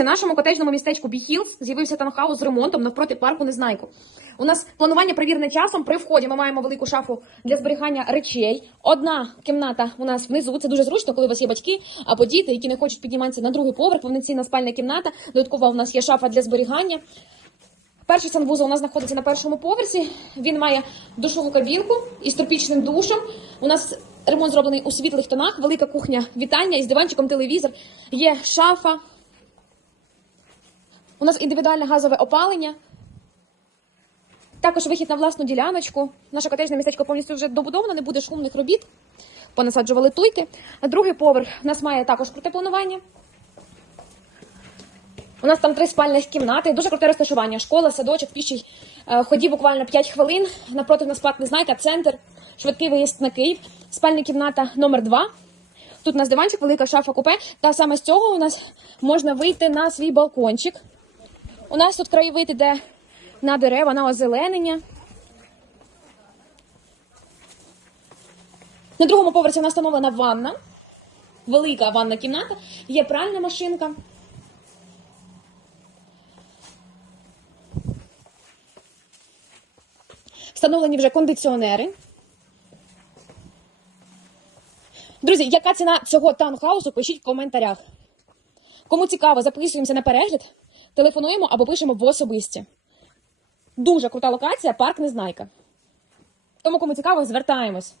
Друзі, нашому котеджному містечку Біхілс з'явився таунхаус з ремонтом навпроти парку Незнайку. У нас планування перевірене часом. При вході ми маємо велику шафу для зберігання речей. Одна кімната у нас внизу. Це дуже зручно, коли у вас є батьки або діти, які не хочуть підніматися на другий поверх. Повноцінна спальна кімната. Додатково у нас є шафа для зберігання. Перший санвузол у нас знаходиться на першому поверсі. Він має душову кабінку із тропічним душем. У нас ремонт зроблений у світлих тонах, велика кухня вітання із диванчиком, телевізор. Є шафа. У нас індивідуальне газове опалення. Також вихід на власну діляночку. Наше котежне містечко повністю вже добудовано, не буде шумних робіт. Понасаджували туйки. Другий поверх у нас має також круте планування. У нас там три спальних кімнати, дуже круте розташування. Школа, садочок, піший е, ході буквально 5 хвилин. Напроти нас парк Незнайка, центр, швидкий виїзд на Київ, спальня кімната номер 2 Тут у нас диванчик, велика шафа купе. Та саме з цього у нас можна вийти на свій балкончик. У нас тут краєвид іде на дерева, на озеленення. На другому поверсі у встановлена ванна. Велика ванна кімната. Є пральна машинка. Встановлені вже кондиціонери. Друзі, яка ціна цього таунхаусу? Пишіть в коментарях. Кому цікаво, записуємося на перегляд, телефонуємо або пишемо в особисті. Дуже крута локація, парк Незнайка. Тому, кому цікаво, звертаємось.